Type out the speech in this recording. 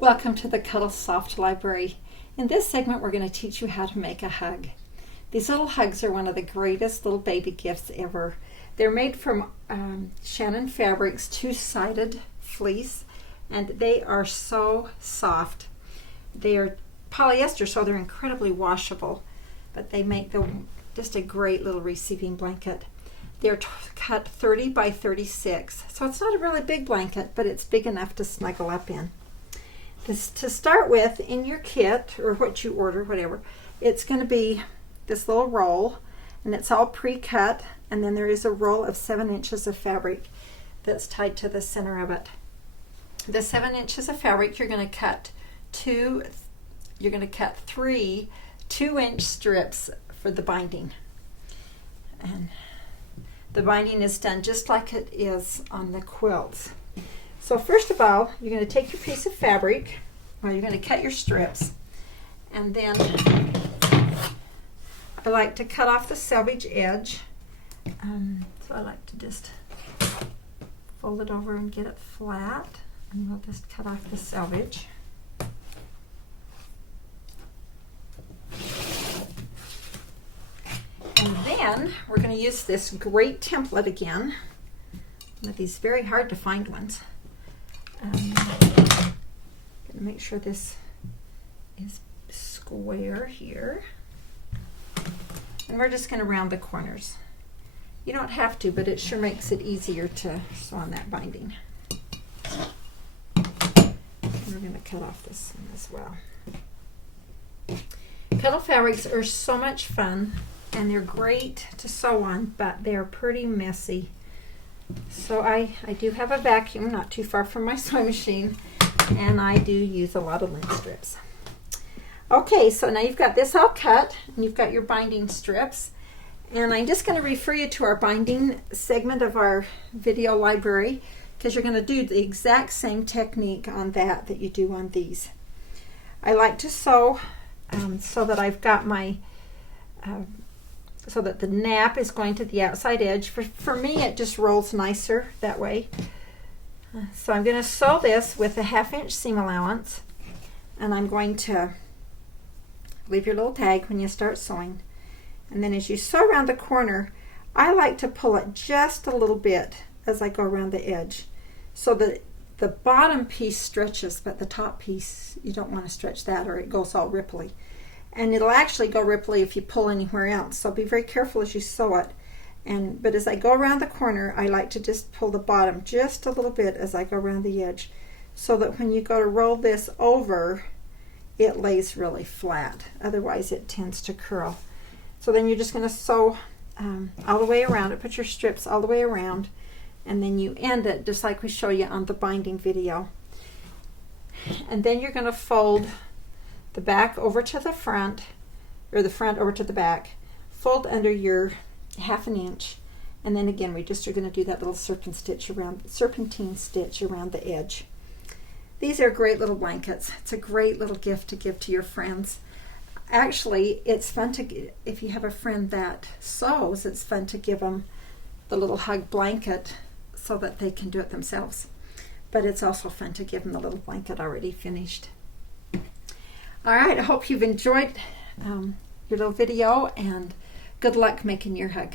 Welcome to the Cuddle Soft Library. In this segment, we're going to teach you how to make a hug. These little hugs are one of the greatest little baby gifts ever. They're made from Shannon Fabrics two-sided fleece, and they are so soft. They are polyester, so they're incredibly washable, but they make them just a great little receiving blanket. They're cut 30 by 36, so it's not a really big blanket, but it's big enough to snuggle up in. To start with, in your kit, or what you order, whatever, it's going to be this little roll, and it's all pre-cut, and then there is a roll of 7 inches of fabric that's tied to the center of it. The 7 inches of fabric, you're going to cut three 2-inch strips for the binding. And the binding is done just like it is on the quilts. So first of all, you're going to take your piece of fabric, or you're going to cut your strips, and then I like to cut off the selvage edge. So I like to just fold it over and get it flat, and we'll just cut off the selvage. And then we're going to use this great template again, one of these very hard to find ones. Going to make sure this is square here. And we're just going to round the corners. You don't have to, but it sure makes it easier to sew on that binding. And we're going to cut off this one as well. Cuddle fabrics are so much fun, and they're great to sew on, but they're pretty messy. So I do have a vacuum not too far from my sewing machine, and I do use a lot of lint strips. Okay, so now you've got this all cut, and you've got your binding strips, and I'm just going to refer you to our binding segment of our video library, because you're going to do the exact same technique on that you do on these. I like to sew so that I've got my so that the nap is going to the outside edge. For me, it just rolls nicer that way. So I'm going to sew this with a 1/2 inch seam allowance, and I'm going to leave your little tag when you start sewing. And then as you sew around the corner, I like to pull it just a little bit as I go around the edge, so that the bottom piece stretches, but the top piece, you don't want to stretch that, or it goes all ripply. And it'll actually go ripply if you pull anywhere else, so be very careful as you sew it. But as I go around the corner, I like to just pull the bottom just a little bit as I go around the edge, so that when you go to roll this over, it lays really flat. Otherwise it tends to curl. So then you're just going to sew all the way around it, put your strips all the way around, and then you end it just like we show you on the binding video. And then you're going to fold the back over to the front, or the front over to the back, fold under your 1/2 inch, and then again we just are going to do that little serpentine stitch around the edge. These are great little blankets. It's a great little gift to give to your friends. Actually, it's fun to, if you have a friend that sews, it's fun to give them the little hug blanket so that they can do it themselves. But it's also fun to give them the little blanket already finished. All right, I hope you've enjoyed your little video, and good luck making your hug.